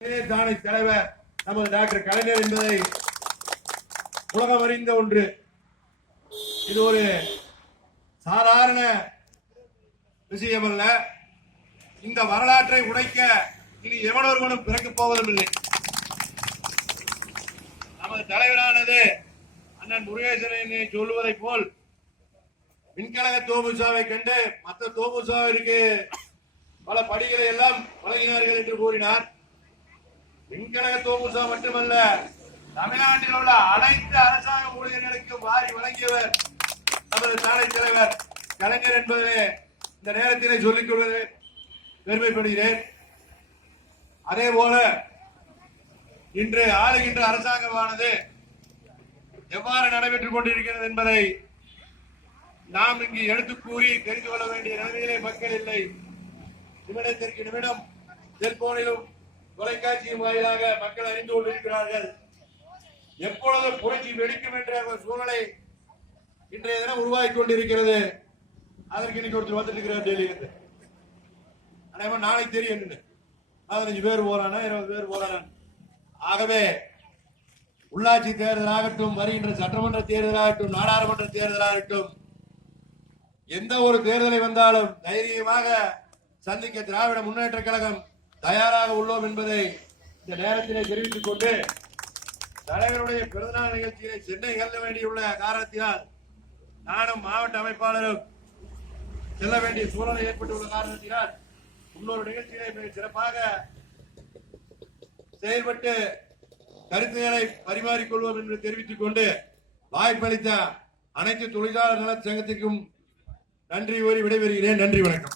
தலைவர் நமது டாக்டர் கலைஞர் என்பதை உலகம் அறிந்த ஒன்று. இது ஒரு சாதாரண விஷயம் அல்ல. இந்த வரலாற்றை உடைக்க இனி எவனொருவனும் பிறக்கப் போவதும் இல்லை. நமது தலைவரானது அண்ணன் முருகேசனை சொல்லுவதை போல் மின்கழக தோமுசாவை கண்டு மற்ற தோமுசாவிற்கு பல படிகளை எல்லாம் வழங்கினார்கள் என்று கூறினார். மின்கழக தோமுசா மட்டுமல்ல, தமிழ்நாட்டில் உள்ள அனைத்து அரசாங்க ஊழியர்களுக்கு வாரி வழங்கியவர் நமது தானை தலைவர் கலைஞர் என்பதை இந்த நேரத்திலே சொல்லிக் கொள்வது பெருமைப்படுகிறேன். அதே போல இன்று ஆளுகின்ற அரசாங்கமானது எவ்வாறு நடைபெற்றுக் கொண்டிருக்கிறது என்பதை நாம் இங்கு எடுத்து கூறி தெரிந்து கொள்ள வேண்டிய நிலைமையிலே மக்கள் இல்லை. நிமிடத்திற்கு நிமிடம் செல்போனிலும் தொலைக்காட்சியின் வாயிலாக மக்கள் அறிந்து கொண்டிருக்கிறார்கள். எப்பொழுது புரட்சி வெடிக்கும் என்ற சூழலை இன்றைய தினம் உருவாக்கி கொண்டிருக்கிறது. அதற்கு இன்னைக்கு ஒருத்தர் வந்துட்டு இருக்கிறார் டெல்லியிலிருந்து. அதே நாளை தெரியும் 15 பேர் போறானா 20 பேர் போறானா. ஆகவே உள்ளாட்சி தேர்தல் ஆகட்டும், வருகின்ற சட்டமன்ற தேர்தலாகட்டும், நாடாளுமன்ற தேர்தலாகட்டும், எந்த ஒரு தேர்தலை வந்தாலும் தைரியமாக சந்திக்க திராவிட முன்னேற்ற கழகம் தயாராக உள்ளோம் என்பதை இந்த நேரத்திலே தெரிவித்துக் கொண்டு, தலைவருடைய பிறந்தநாள் நிகழ்ச்சியை சென்னை செல்ல வேண்டியுள்ள காரணத்தினால் நானும் மாவட்ட அமைப்பாளரும் செல்ல வேண்டிய சூழலை ஏற்பட்டுள்ள காரணத்தினால் இன்னொரு நிகழ்ச்சியை மிக சிறப்பாக செயல்பட்டு கருத்துக்களை பரிமாறிக்கொள்வோம் என்று தெரிவித்துக் கொண்டு, வாய்ப்பளித்த அனைத்து தொழிலாளர் நல சங்கத்திற்கும் நன்றி கூறி விடைபெறுகிறேன். நன்றி, வணக்கம்.